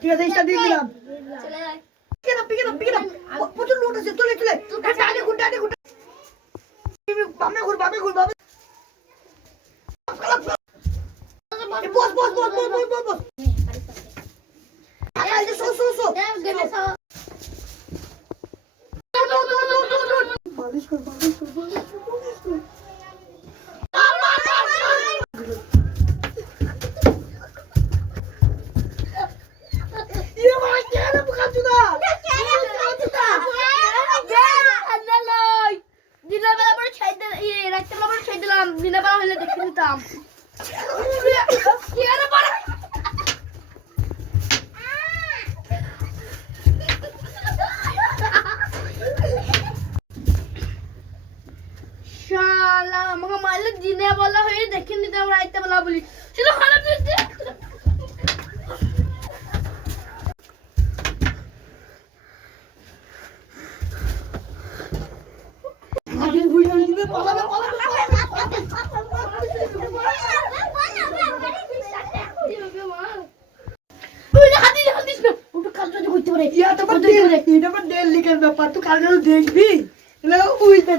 ঠিক আছে স্টার্ট দিয়ে দিলাম পিকে দাও প্রচুর লোড আছে চলে ডানে ঘুর বামে ঘুর বস মালিশ কর দিনবেলা হলে দেখে নিতাম শালা আমাকে মারলে দিনে বেলা হয়ে দেখে নিতাম রাইতে বেলা বলি সেটা খারাপ দিচ্ছে ব্যাপার তুই কালকে দেখবি বুঝতে